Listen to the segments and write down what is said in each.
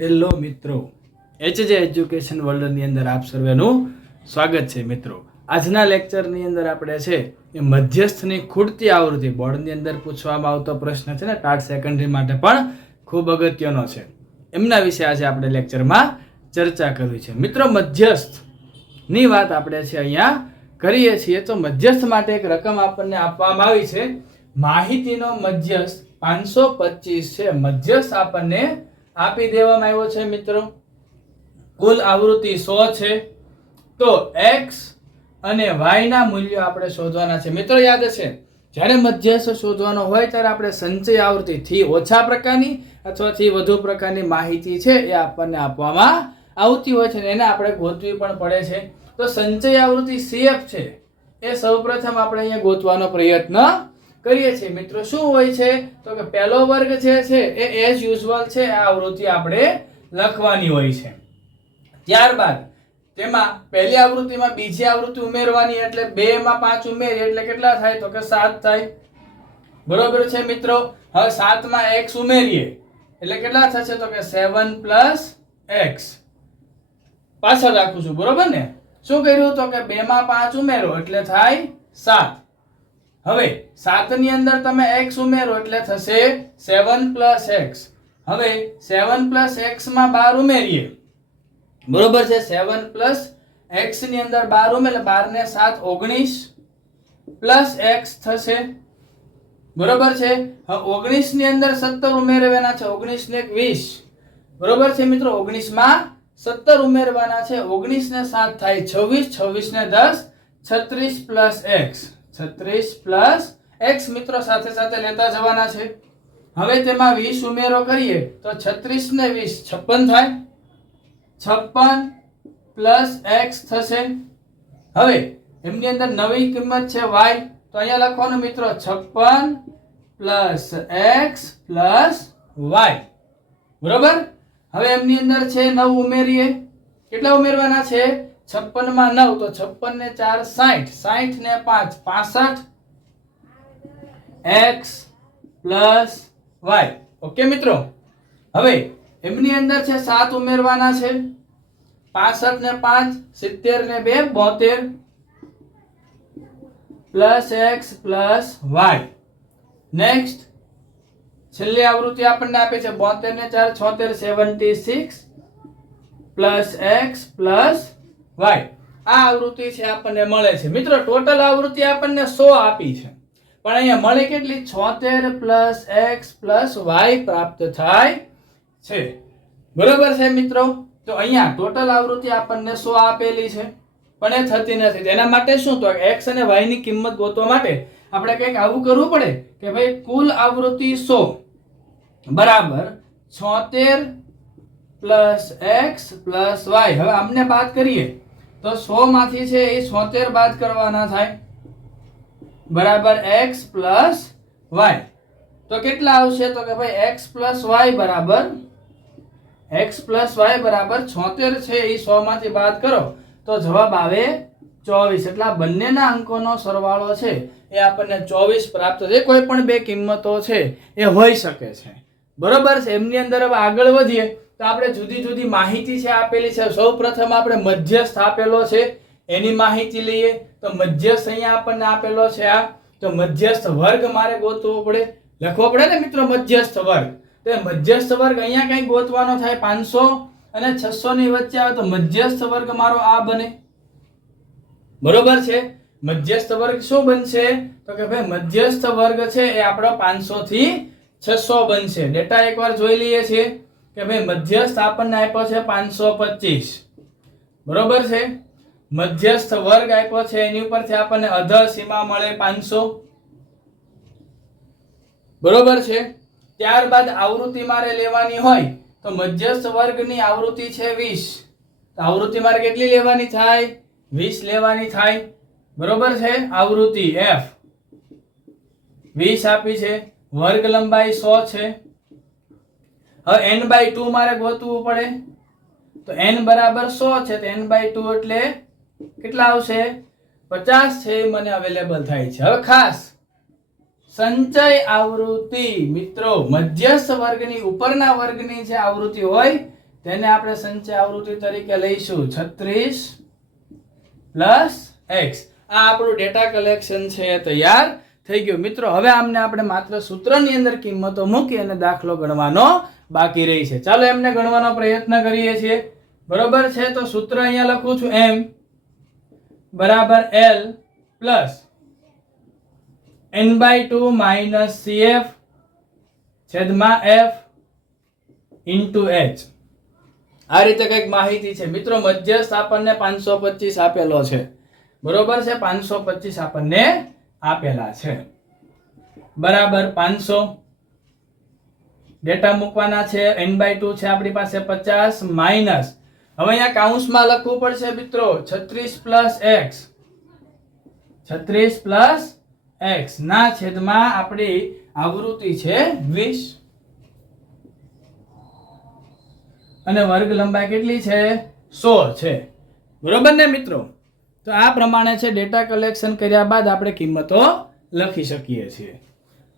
Hello મિત્રો, એચજે education વર્લ્ડની અંદર આપ સર્વેનું સ્વાગત છે. મિત્રો, આજના લેક્ચરની અંદર આપણે છે એ મધ્યસ્થની ખૂટતી આવૃત્તિ બોર્ડની અંદર પૂછવામાં આવતો પ્રશ્ન છે ને, ટાટ સેકન્ડરી માટે પણ ખૂબ અગત્યનો છે. એમના વિશે આજે આપણે લેક્ચરમાં ચર્ચા કરવી છે. મિત્રો, મધ્યસ્થની વાત આપણે છે અહીંયા કરીએ છીએ તો મધ્યસ્થ માટે એક રકમ આપણને આપવામાં આવી છે. માહિતીનો મધ્યસ્થ 525 છે. મધ્યસ્થ આપણને આપી દેવામાં આવ્યો છે. મિત્રો, કુલ આવૃત્તિ 100 છે. તો x અને y ના મૂલ્યો આપણે શોધવાના છે. મિત્રો, યાદ છે જ્યારે મધ્યસ્થ શોધવાનો હોય ત્યારે આપણે સંચય આવૃત્તિ થી ઓછા પ્રકારની અથવા થી વધુ પ્રકારની માહિતી છે એ આપણને આપવામાં આવતી હોય છે, એને આપણે ગોતવી પણ પડે છે. તો સંચય આવૃત્તિ CF છે એ સૌપ્રથમ આપણે અહીંયા ગોતવાનો પ્રયત્ન કરીએ છીએ. મિત્રો, શું હોય છે તો કે પહેલો વર્ગ જે છે એ એઝ યુઝ્યુઅલ છે, આ આવૃત્તિ આપણે લખવાની હોય છે. ત્યારબાદ તેમાં પહેલી આવૃત્તિમાં બીજી આવૃત્તિ ઉમેરવાની, એટલે 2 માં 5 ઉમેરીએ એટલે કેટલા થાય તો કે 7 થાય. બરોબર છે મિત્રો. હવે 7 માં x ઉમેરીએ એટલે કેટલા થશે તો કે 7 + x. પાછળ રાખું છું, બરોબર ને? શું કર્યું તો કે 2 માં 5 ઉમેરો એટલે થાય 7. હવે 7 ની અંદર તમે x ઉમેરો એટલે થશે 7 + x. હવે 7 + x માં 12 ઉમેરીએ, બરોબર છે? 7 + x ની અંદર 12 ઉમેરે 12 ને 7 19 + x થશે, બરોબર છે? હવે 19 ની અંદર 17 ઉમેરવાના છે, 19 ને 20, બરોબર છે મિત્રો? 19 માં 17 ઉમેરવાના છે, 19 ને 7 થાય 26, 26 ને 10 36 + x, 36 + x. મિત્રો, સાથે સાથે લેતા જવાના છે. હવે તેમાં 20 ઉમેરો કરીએ તો 36 ને 20 56 થાય, 56 + x થશે. હવે એમની અંદર નવી કિંમત છે y, તો અહીંયા લખવાનું મિત્રો 56 + x + y, બરોબર? હવે એમની અંદર છે 9 ઉમેરીએ, કેટલા ઉમેરવાના છે? 56 માં 9 તો 56 ને 4 60, 60 ને 5 65 x + y. ઓકે મિત્રો. હવે એમની અંદર છે 7 ઉમેરવાના છે, 65 ને 5 70 ને 2 72 + x + y. નેક્સ્ટ છેલ્લી આવૃત્તિ આપણને આપે છે 72 ને 4 76 76 + x + y. આ આવૃત્તિ છે આપણને મળે છે. મિત્રો, ટોટલ આવૃત્તિ આપણને 100 આપી છે, પણ અહીંયા મળે કેટલી? 76 + x + y પ્રાપ્ત થાય છે, બરોબર છે મિત્રો? તો અહીંયા ટોટલ આવૃત્તિ આપણને 100 આપેલી છે, પણ એ થતી નથી. તેના માટે શું? તો x અને y ની કિંમત ગોતવા માટે આપણે કંઈક આવું કરવું પડે કે ભાઈ કુલ આવૃત્તિ 100 બરાબર 76 + x + y. હવે આમને બાદ કરીએ તો 100 માંથી છે એ 76 બાદ કરવાના થાય, બરાબર x + y. તો કેટલા આવશે તો કે ભાઈ x + y બરાબર 76 છે એ 100 માંથી બાદ કરો તો જવાબ આવે 24. એટલે આ બંનેના અંકોનો સરવાળો છે એ આપણને 24 પ્રાપ્ત થાય. કોઈ પણ બે કિંમતો છે એ હોઈ શકે છે, બરોબર છે? એમની અંદર હવે આગળ વધીએ તો આપણે જુદી જુદી માહિતી છે આપેલી છે. સૌપ્રથમ આપણે મધ્યસ્થ આપેલો છે એની માહિતી લઈએ. તો મધ્યસ્થ અહીંયા આપણને આપેલો છે. આ તો મધ્યસ્થ વર્ગ મારે ગોતવો પડે, લખવો પડે ને મિત્રો, મધ્યસ્થ વર્ગ. તો મધ્યસ્થ વર્ગ અહીંયા કઈ ગોતવાનો થાય 500 અને 600 ની વચ્ચે આવે તો મધ્યસ્થ વર્ગ મારો આ બને, બરોબર છે? મધ્યસ્થ વર્ગ શું બનશે તો કે ભાઈ મધ્યસ્થ વર્ગ છે એ આપણો 500 થી 600 બનશે. ડેટા એકવાર જોઈ લઈએ છીએ કે ભાઈ મધ્યસ્થ આપણને આપ્યો છે 525, બરોબર છે? મધ્યસ્થ વર્ગ આપ્યો છે, એની ઉપરથી આપણને અધર સીમા મળે 500, બરોબર છે? ત્યારબાદ આવૃત્તિ મારે લેવાની હોય તો મધ્યસ્થ વર્ગની આવૃત્તિ છે 20, તો આવૃત્તિ મારે કેટલી લેવાની થાય? 20 લેવાની થાય, બરોબર છે? આવૃત્તિ f 20 આપી છે, વર્ગ લંબાઈ 100 છે. હવે n/2 મારે ગોતવું પડે, તો n બરાબર 100 છે, તો n/2 એટલે કેટલા આવશે? 50 છે, મને અવેલેબલ થાય છે. હવે ખાસ સંચય આવૃત્તિ મિત્રો, મધ્યસ્થ વર્ગની ઉપરના વર્ગની જે આવૃત્તિ હોય તેને આપણે સંચય આવૃત્તિ તરીકે લઈશું 36 પ્લસ x. આ આપણું ડેટા કલેક્શન છે તૈયાર થઈ ગયું મિત્રો. હવે આમને આપણે માત્ર સૂત્રની અંદર કિંમતો મૂકી અને દાખલો ગણવાનો બાકી રહી છે. ચાલો એમને ગણવાનો પ્રયત્ન કરીએ છીએ. બરોબર છે, તો સૂત્ર અહીંયા લખું છું m બરાબર l plus n/2 minus cf છેદમાં f ઇન્ટુ h. આ રીતે કંઈક માહિતી છે મિત્રો. મધ્યસ્થ આપણને 525 આપેલો છે. બરોબર છે, 525 આપણને આપેલા છે. બરાબર 500 ડેટા મૂકવાના છે. n/2 છે આપણી પાસે 50 માઇનસ, હવે અહીંયા કૌંસમાં લખવું પડશે મિત્રો, 36 પ્લસ x 36 પ્લસ x ના છેદમાં આપણી આવૃત્તિ છે 20 અને વર્ગ લંબાઈ કેટલી છે 100 છે. બરોબર ને મિત્રો? તો આ પ્રમાણે છે ડેટા કલેક્શન કર્યા બાદ આપણે કિંમતો લખી શકીએ છીએ.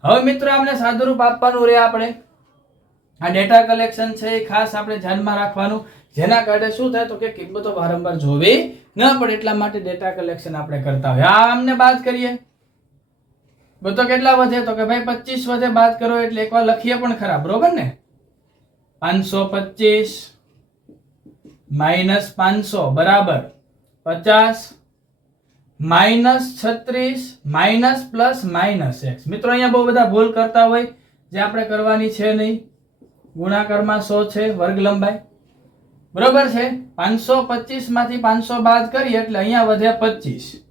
હવે મિત્રો આપણે સાદુરૂપ આપવાનું રહે. આપણે આ ડેટા કલેક્શન છે એ ખાસ આપણે ધ્યાનમાં રાખવાનું, જેના કારણે શું થાય તો કે કિંમતો વારંવાર જોવી ન પડે, એટલા માટે ડેટા કલેક્શન આપણે કરતા હોય. આ અમને બાદ કરીએ તો કેટલા વધે તો કે ભાઈ 25 વધે. બાદ કરો એટલે એકવાર લખીએ પણ ખરા. બરોબર ને? 525 માઇનસ 500 બરાબર 50 minus 36 minus plus minus x. મિત્રો અહીંયા બહુ બધા ભૂલ કરતા હોય, જે આપણે કરવાની છે નહીં. ગુણાકારમાં 100 છે વર્ગ લંબાઈ. બરોબર છે? 525 માંથી 500 બાદ કરીએ એટલે અહીંયા વધે 25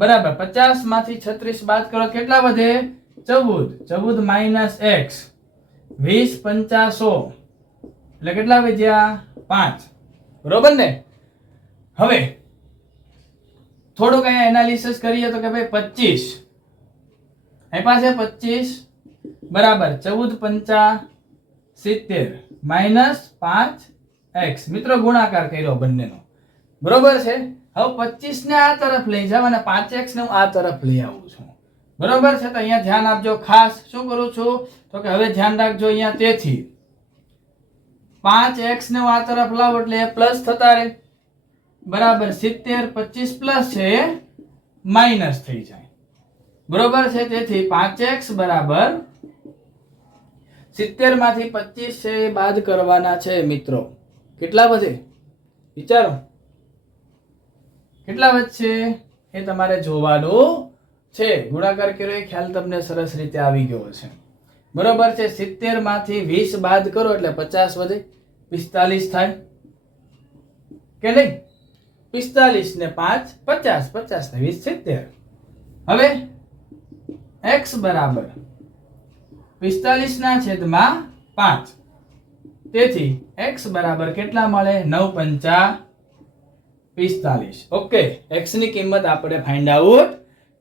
બરાબર. 50 માંથી 36 બાદ કરો કેટલા વધે 14 માઇનસ x 20 50 100 એટલે કેટલા વધ્યા 5. બરોબર ને? હવે થોડુંક અહીંયા એનાલિસિસ કરીએ તો કે ભાઈ 25 અહીં પાસે 25 બરાબર 14 50 70 માઇનસ 5x. મિત્રો ગુણાકાર કર્યો બંનેનો. બરોબર છે? હવે 25 ને આ તરફ લઈ જાવ અને 5x ને હું આ તરફ લઈ આવું છું. બરોબર છે? તો અહીંયા ધ્યાન આપજો ખાસ. શું કરું છું તો કે હવે ધ્યાન રાખજો અહીંયા, તેથી 5x ને હું આ તરફ લાવું એટલે પ્લસ થતા રહે. બરાબર 70 25 પ્લસ છે એ માઇનસ થઈ જાય. બરોબર છે? તેથી 5x બરાબર 70 માંથી 25 છે એ બાદ કરવાના છે મિત્રો. કેટલા વધે વિચારો? કેટલા વધશે એ તમારે જોવાનું છે. ગુણાકાર કર્યો એ ખ્યાલ તમને સરસ રીતે આવી ગયો છે. બરોબર છે? 70 માંથી 20 બાદ કરો એટલે 50 વધે, 45 થાય કે નહીં? 45 ને 5 50, 50 ને 20 70. હવે x બરાબર 45 ના છેદમાં 5. તેથી x બરાબર કેટલા મળે 9 5 45. ઓકે, x ની કિંમત આપણે ફાઇન્ડ આઉટ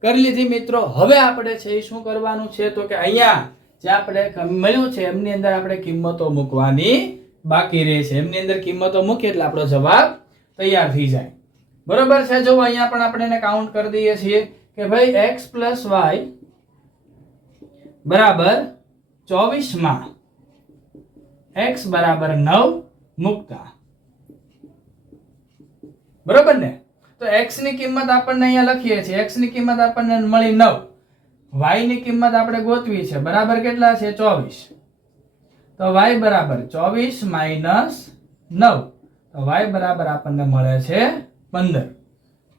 કરી લીધી મિત્રો. હવે આપણે છે શું કરવાનું છે તો કે અહીંયા જે આપણે મળ્યું છે એમની અંદર આપણે કિંમતો મૂકવાની બાકી રહે છે. એમની અંદર કિંમતો મૂકીએ એટલે આપણો જવાબ તૈયાર થઈ જાય. બરોબર છે? જો અહીંયા પણ આપણે એને કાઉન્ટ કરી દઈએ છીએ કે ભાઈ x પ્લસ y બરાબર 24 માં x બરાબર 9 મૂકતા. બરોબર ને? તો x ની કિંમત આપણને અહીંયા લખીએ છીએ. x ની કિંમત આપણને મળી 9, y ની કિંમત આપણે ગોતવી છે. બરાબર કેટલા છે 24. તો y બરાબર 24 માઇનસ 9, તો y બરાબર આપણને મળે છે 15.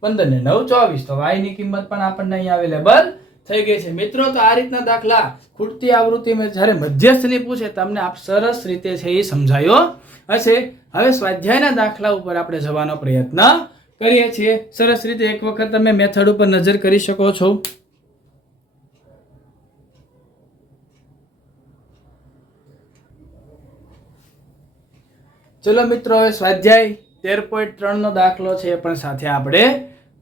15 ને 9 24, તો y ની કિંમત પણ આપણને અહીંયા અવેલેબલ થઈ ગઈ છે મિત્રો. તો આ રીતના દાખલા ખૂટતી આવૃત્તિમાં જ્યારે મધ્યસ્થની પૂછે તમને આપ સરસ રીતે છે એ સમજાયો હશે. હવે સ્વાધ્યાયના દાખલા ઉપર આપણે જવાનો પ્રયત્ન કરીએ છીએ. સરસ રીતે એક વખત તમે મેથડ ઉપર નજર કરી શકો છો. ચલો મિત્રો, હવે સ્વાધ્યાય 13.3 નો દાખલો છે એ પણ સાથે આપણે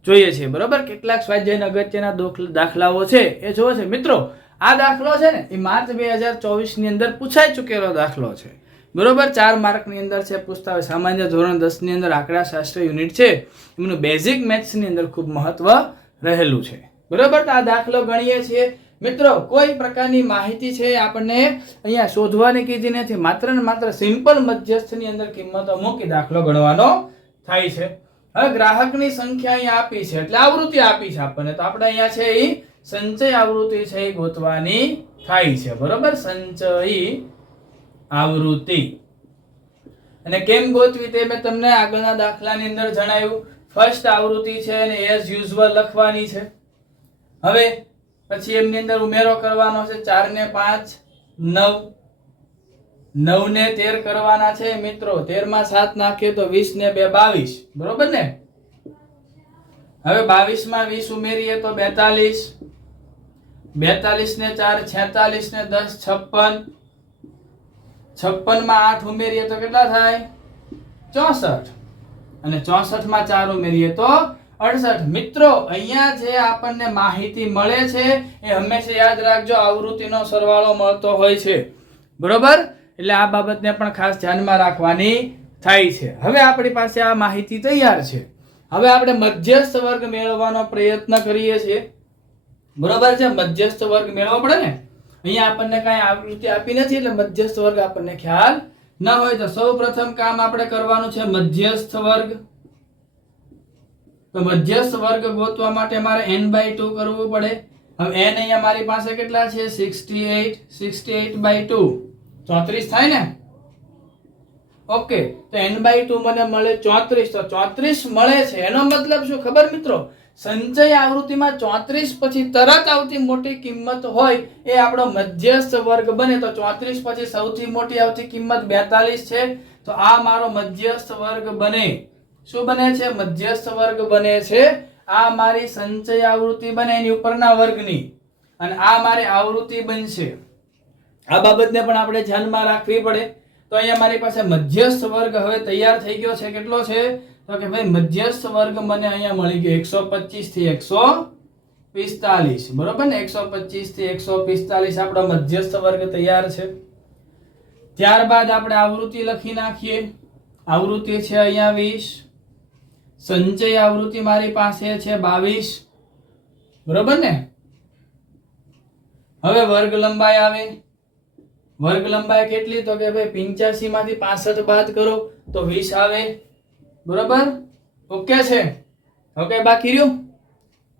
જોઈએ છીએ. બરોબર? કેટલાક સ્વાધ્યાયના અગત્યના દાખલાઓ છે એ જોવો છે મિત્રો. આ દાખલો છે ને એ માર્ચ 2024 ની અંદર પૂછાઈ ચૂકેલો દાખલો છે. બરોબર? 4 માર્કની અંદર છે. પૂછતા હોય સામાન્ય ધોરણ 10 ની અંદર આંકડાશાસ્ત્ર યુનિટ છે એમનું બેઝિક મેથ્સ ની અંદર ખૂબ મહત્વ રહેલું છે. બરોબર? તો આ દાખલો ગણીએ છીએ મિત્રો કોઈ પ્રકારની માહિતી છે એ આપણને અહીંયા શોધવાની કીધી નથી, માત્ર ને માત્ર સિમ્પલ મધ્યસ્થની અંદર કિંમતો મૂકી દાખલો ગણવાનો થાય છે. હવે ગ્રાહકની સંખ્યા અહીંયા આપી છે એટલે આવૃત્તિ આપી છે આપણને, તો આપણે અહીંયા છે એ સંચય આવૃત્તિ છે એ ગોતવાની થાય છે. બરોબર, સંચય આવૃત્તિ અને કેમ ગોતવી તે મેં તમને આગળના દાખલાની અંદર જણાવ્યું. ફર્સ્ટ આવૃત્તિ છે અને એઝ યુઝ્યુઅલ લખવાની છે. હવે પછી એમની અંદર ઉમેરો કરવાનો છે. 4 ને 5 9, 9 ને 13 કરવાના છે મિત્રો. 13 માં 7 નાખીએ તો 20 ને 2 22. બરોબર ને? હવે 22 માં 20 ઉમેરીએ તો 42, 42 ને 4 46 ને 10 56, 56 માં 8 ઉમેરીએ તો કેટલા થાય? 64, અને 64 માં 4 ઉમેરીએ તો 68. મિત્રો અહીંયા જે આપણને માહિતી મળે છે એ હંમેશા યાદ રાખજો, આવૃત્તિનો સરવાળો મળતો હોય છે. બરોબર, એટલે આ બાબતને પણ ખાસ ધ્યાનમાં રાખવાની થાય છે. હવે આપણી પાસે આ માહિતી તૈયાર છે. હવે આપણે મધ્યસ્થ વર્ગ મેળવવાનો પ્રયત્ન કરીએ છીએ. બરોબર છે, મધ્યસ્થ વર્ગ મેળવવો પડે ને. અહીંયા આપણને કાંઈ આવૃત્તિ આપી નથી એટલે મધ્યસ્થ વર્ગ આપણને ખ્યાલ ન હોય. તો સૌ પ્રથમ કામ આપણે કરવાનું છે મધ્યસ્થ વર્ગ. તો મધ્યસ્થ વર્ગ ગોતવા માટે મારે n/2 કરવું પડે. હવે n અહીંયા મારી પાસે કેટલા છે? 68, 68/2 34 થાય ને. ઓકે, તો n/2 મને મળે 34. તો 34 મળે છે એનો મતલબ શું ખબર મિત્રો? સંચય આવૃત્તિમાં 34 પછી તરત આવતી મોટી કિંમત હોય એ આપણો મધ્યસ્થ વર્ગ બને. તો 34 પછી સૌથી મોટી આવતી કિંમત 42 છે. તો આ મારો મધ્યસ્થ વર્ગ બને. શું બને છે? મધ્યસ્થ વર્ગ બને છે. આ મારી સંચય આવૃત્તિ બને એની ઉપરના વર્ગની, અને આ મારી આવૃત્તિ બનશે. આ બાબતને પણ આપણે ધ્યાનમાં રાખવી પડે. તો અહીંયા મારી પાસે મધ્યસ્થ વર્ગ હવે તૈયાર થઈ ગયો છે. કેટલો છે? તો કે ભાઈ મધ્યસ્થ વર્ગ મને અહીંયા મળી ગયો 125 થી 145. બરોબર ને? 125 થી 145 આપણો મધ્યસ્થ વર્ગ તૈયાર છે. ત્યારબાદ આપણે આવૃત્તિ લખી નાખીએ. આવૃત્તિ છે અહીંયા 20, સંચય આવૃત્તિ મારી પાસે છે 22. બરોબર ને? હવે વર્ગ લંબાઈ આવે. વર્ગ લંબાઈ કેટલી? તો કે ભાઈ 85 માંથી 65 બાદ કરો તો 20 આવે. બરોબર, ઓકે છે. ઓકે, બાકી રહ્યું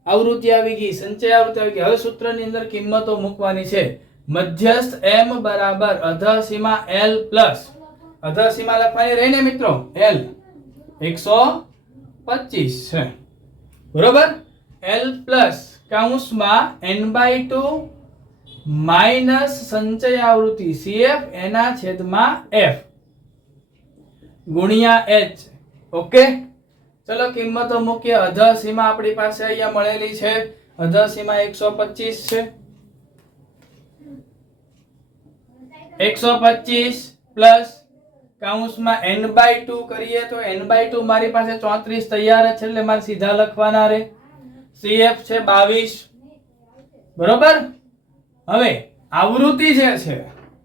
આવૃત્તિ આવી ગઈ, સંચય આવૃત્તિ આવી ગઈ. હવે સૂત્રની અંદર કિંમતો મૂકવાની છે. મધ્યસ્થ m બરાબર અધઃ સીમા l પ્લસ અધઃ સીમા લખવાની રહીને મિત્રો l 125 છે. બરોબર, l પ્લસ કૌંસમાં n/2 માઈનસ સંચય આવૃત્તિ cf એના છેદમાં f ગુણ્યા h. ઓકે, ચલો કિંમતો મૂકીએ. અધઃ સીમા આપણી પાસે અહીંયા મળેલી છે. અધઃ સીમા 125 છે. 125 પ્લસ કૌંસમાં n/2 કરીએ તો n/2 મારી પાસે 34 તૈયાર છે એટલે મારે સીધા લખવાના રહે. cf છે 22. બરોબર, હવે આવૃત્તિ જે છે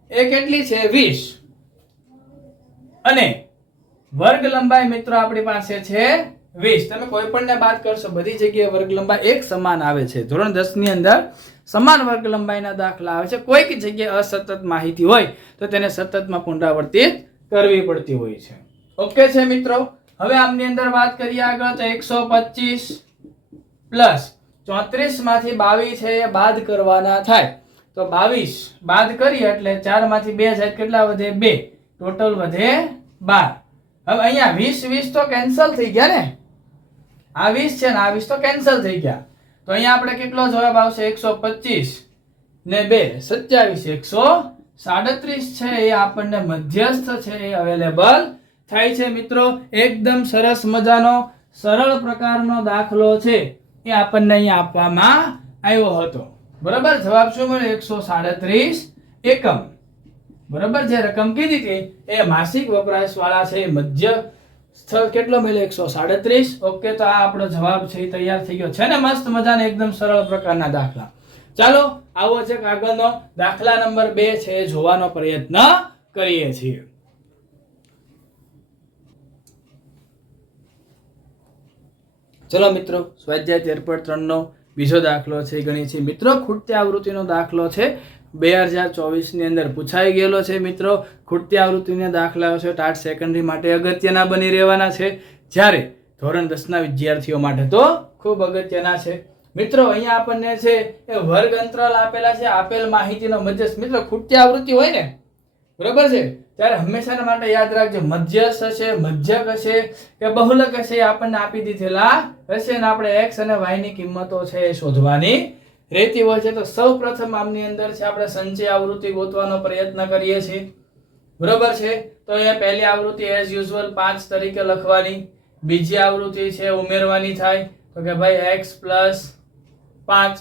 એ કેટલી છે? 20. અને વર્ગ લંબાઈ મિત્રો આપણી પાસે છે 20. તમે કોઈ પણ ને બાદ કરશો બધી જગ્યાએ વર્ગ લંબાઈ એક સમાન આવે છે. ધોરણ 10 ની અંદર સમાન વર્ગ લંબાઈના દાખલા આવે છે. કોઈક જગ્યાએ અસતત માહિતી હોય તો તેને સતતમાં પુનરાવર્તિત કરવી પડતી હોય છે. ઓકે છે મિત્રો. હવે આમની અંદર વાત કરીએ આગળ. તો 125 પ્લસ 34 માંથી 22 છે એ બાદ કરવાના થાય. તો 22 બાદ કરીએ એટલે 4 માંથી 2 જાય કેટલા વધે? 2. ટોટલ વધે 12. હવે અહીંયા 20 તો કેન્સલ થઈ ગયા ને. આ 20 છે ને આ 20 તો કેન્સલ થઈ ગયા. તો અહીંયા આપણે કેટલો જવાબ આવશે? 125 ને 2 27, 137 છે એ આપણને મધ્યસ્થ છે એ અવેલેબલ થાય છે. મિત્રો એકદમ સરસ મજાનો સરળ પ્રકારનો દાખલો છે એ આપણને અહીંયા આપવામાં આવ્યો હતો. બરાબર, જવાબ શું મળ્યો? 137 એકમ. બરાબર, જે રકમ કીધી હતી એ માસિક વપરાશ વાળા છે. મધ્ય સ્થળ કેટલો મળ્યો? 137. ઓકે, તો આ આપણો જવાબ છે એ તૈયાર થઈ ગયો છે ને. મસ્ત મજાના એકદમ સરળ પ્રકારના દાખલા. ચાલો આવો છે આગળનો દાખલા નંબર 2 છે એ જોવાનો પ્રયત્ન કરીએ છીએ. ચલો મિત્રો, સ્વાધ્યાય 13.3 નો બીજો દાખલો છે ગણીએ છીએ મિત્રો. ખૂટતી આવૃત્તિનો દાખલો છે 2024 ની અંદર પૂછાઈ ગયેલો છે મિત્રો. ખૂટતી આવૃત્તિના દાખલાઓ છે ટાટ સેકન્ડરી માટે અગત્યના બની રહેવાના છે, જ્યારે ધોરણ 10 ના વિદ્યાર્થીઓ માટે તો ખૂબ અગત્યના છે મિત્રો. અહીંયા આપણને છે એ વર્ગ અંતરાલ આપેલા છે, આપેલ માહિતીનો મધ્યસ્થ. મિત્રો ખૂટતી આવૃત્તિ હોય ને, બરોબર છે, ત્યારે હંમેશા માટે યાદ રાખજો મધ્યસ્થ હશે, મધ્યક હશે કે બહુલક હશે એ આપણને આપી દીધેલા હશે ને આપણે x અને y ની કિંમતો છે એ શોધવાની રહેતી હોય છે. તો સૌપ્રથમ આમની અંદર છે આપણે સંચય આવૃત્તિ ગોતવાનો પ્રયત્ન કરીએ છીએ, બરોબર છે. તો અહીંયા પહેલી આવૃત્તિ એઝ યુઝ્યુઅલ 5 તરીકે લખવાની, બીજી આવૃત્તિ છે ઉમેરવાની થાય તો કે ભાઈ x + 5,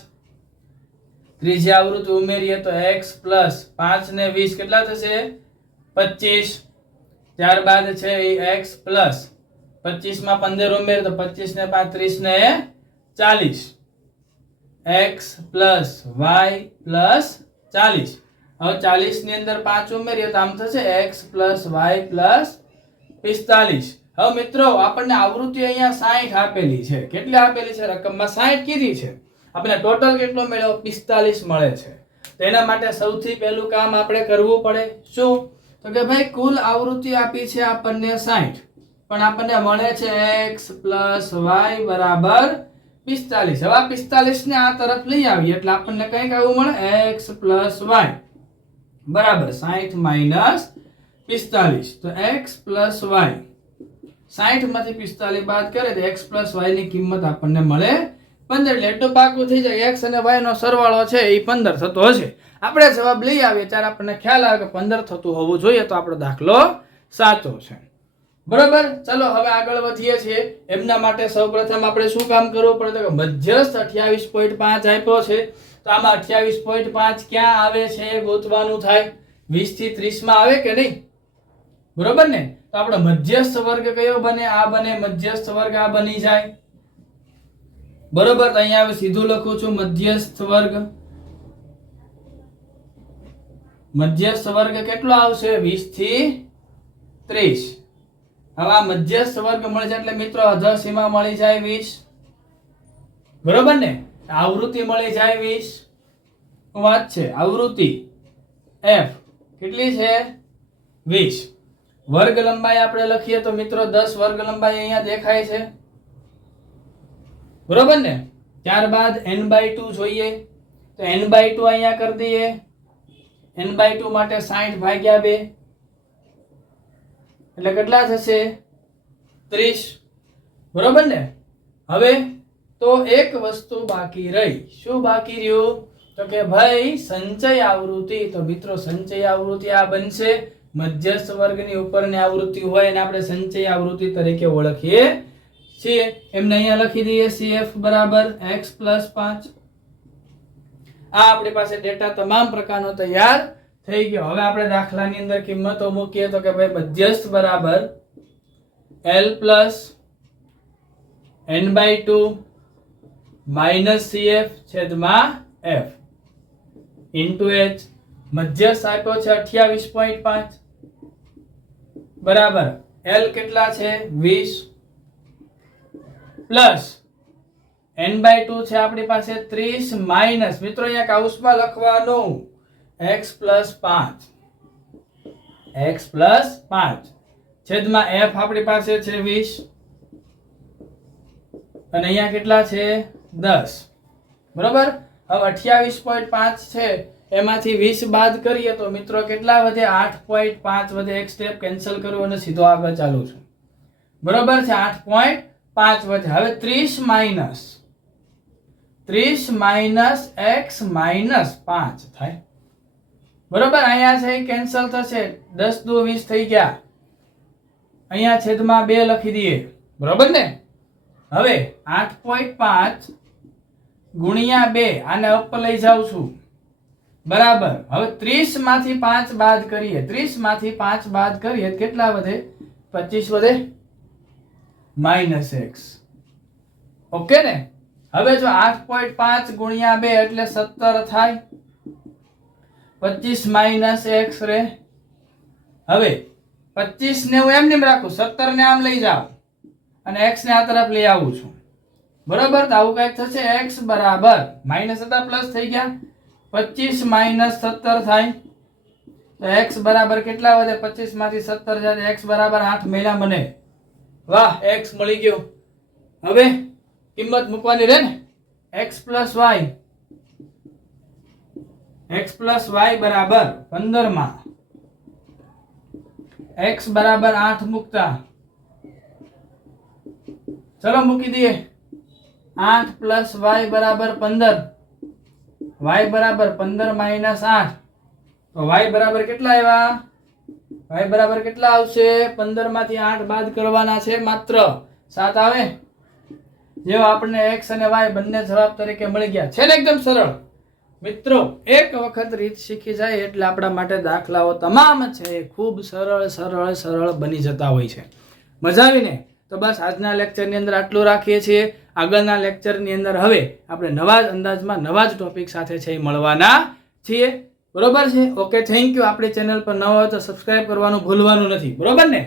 ત્રીજી આવૃત્તિ ઉમેરીએ તો x + 5 ને 20 કેટલા થશે 25. ત્યારબાદ છે એ x + 25 માં 15 ઉમેર તો 25 ને 5 30 ને 40, x + y + 40. હવે 40 ની અંદર 5 ઉમેરીએ તો આમ થશે x + y + 45. હવે મિત્રો આપણને આવૃત્તિ અહીંયા 60 આપેલી છે. કેટલી આપેલી છે? રકમમાં 60 કીધી છે. આપણે ટોટલ કેટલો મળ્યો 45 મળે છે. તો એના માટે સૌથી પહેલું કામ આપણે કરવું પડે શું? તો કે ભાઈ કુલ આવૃત્તિ આપી છે આપણને 60, પણ આપણને મળે છે x + y = 45. હવે 45 ને આ તરફ લઈ આવીએ એટલે આપણને કંઈક આવું મળે x + y = 60 - 45. તો x + y 60 માંથી 45 બાદ કરે તો x + y ની કિંમત આપણને મળે 15. એટલે એટલું પાકું થઈ જાય x અને y નો સરવાળો છે એ 15 થતો હશે. આપણે જવાબ લઈ આવીએ ત્યારે આપણને ખ્યાલ આવે કે 15 થતું હોવું જોઈએ, તો આપણો દાખલો સાચો છે, બરોબર. ચલો હવે આગળ વધીએ છીએ. એમના માટે સૌપ્રથમ આપણે શું કામ કરવું પડે તો કે મધ્યસ્થ 28.5 આપ્યો છે, તો આમાં 28.5 ક્યાં આવે છે એ ગોતવાનું થાય. 20 થી 30 માં આવે કે નહીં, બરોબર ને? તો આપણો મધ્યસ્થ વર્ગ કયો બને? આ બને મધ્યસ્થ વર્ગ, આ બની જાય, બરોબર. તો અહીંયા હવે સીધું લખું છું મધ્યસ્થ વર્ગ. મધ્યસ્થ વર્ગ કેટલો આવશે 20 થી 30. હવે આ મધ્યસ્થ વર્ગ મળે છે એટલે મિત્રો અધર સીમા મળી જાય 20, બરોબર ને? આવૃત્તિ મળી જાય 20. વાત છે આવૃત્તિ f કેટલી છે 20. વર્ગ લંબાઈ આપણે લખીએ તો મિત્રો 10 વર્ગ લંબાઈ અહીંયા દેખાય છે, બરોબર ને? ત્યારબાદ n/2 જોઈએ તો n/2 અહીંયા કરી દઈએ. n/2 માટે 60/2 એટલે કેટલા થશે 30, બરોબર ને? હવે તો એક વસ્તુ બાકી રહી. શું બાકી રહ્યું? તો કે ભાઈ સંચય આવૃત્તિ. તો મિત્રો સંચય આવૃત્તિ આ બનશે. મધ્યસ્થ વર્ગની ઉપરની આવૃત્તિ હોય અને આપણે સંચય આવૃત્તિ તરીકે ઓળખીએ છીએ. એમને અહીંયા લખી દઈએ CF = x + 5. આ આપણી પાસે ડેટા તમામ પ્રકારનો તૈયાર થઈ ગયો. હવે આપણે દાખલાની અંદર કિંમતો મૂકીએ તો કે ભાઈ મધ્યસ્થ બરાબર L + n/2 - CF/f * h. મધ્યસ્થ આપ્યો છે 28.5 બરાબર L કેટલા છે 20 પ્લસ n/2 છે આપણી પાસે 30 માઈનસ મિત્રો અહીંયા કૌંસમાં લખવાનું x + 5 છેદમાં f આપણી પાસે છે 20 અને અહીંયા કેટલા છે 10, બરોબર. હવે 28.5 છે એમાંથી 20 બાદ કરીએ તો મિત્રો કેટલા વધે 8.5 વધે. એક સ્ટેપ કેન્સલ કરું અને સીધો આગળ ચાલુ છું, બરોબર છે 8.5 વધે. હવે 30 માઈનસ x માઈનસ 5 થાય, બરોબર. અહીંયા છે કેન્સલ થશે 10 દુ 20 થઈ ગયા. અહીંયા છેદમાં 2 લખી દઈએ, બરોબર ને? હવે 8.5 ગુણ્યા 2 આને અપ લઈ જાઉં છું, બરાબર. હવે 30 માંથી 5 બાદ કરીએ, 30 માંથી 5 બાદ કરીએ કેટલા વધે 25 વધે -x, ઓકે ને? હવે જો 8.5 ગુણ્યા 2 એટલે 17 થાય, 25 માઈનસ x રે. હવે 25 ને હું એમ રાખું, 17 ને આમ લઈ જાઉં અને x ને આ તરફ લઈ આવું છું, બરોબર. તો આવું કંઈક થશે. x બરાબર માઇનસ હતા પ્લસ થઈ ગયા 25 માઇનસ 17 થાય તો x બરાબર કેટલા વધે 25 માંથી 17 જાય x બરાબર 8 મળ્યા મને. વાહ, x મળી ગયો. હવે કિંમત મૂકવાની રહે ને. x plus y બરાબર 15 માં x બરાબર 8 મૂકતા ચલો મૂકી દઈએ 8 plus y બરાબર 15 y બરાબર 15 minus 8 તો y બરાબર કેટલા આવ્યા y બરાબર કેટલા આવશે 15 માંથી 8 બાદ કરવાના છે માત્ર 7 આવે. જેવો આપણને x અને y બંને જવાબ તરીકે મળી ગયા છે ને. એકદમ સરળ મિત્રો. એક વખત રીત શીખી જાય એટલે આપણા માટે દાખલાઓ તમામ છે ખૂબ સરળ સરળ સરળ બની જતા હોય છે. મજા આવી ને? તો બસ આજના લેક્ચરની અંદર આટલું રાખીએ છીએ. આગળના લેક્ચરની અંદર હવે આપણે નવા જ અંદાજમાં નવા જ ટોપિક સાથે છે મળવાના છીએ. બરોબર છે? Okay, thank you. આપણી ચેનલ પર નવા હોય તો સબસ્ક્રાઇબ કરવાનું ભૂલવાનું નથી. બરોબર ને?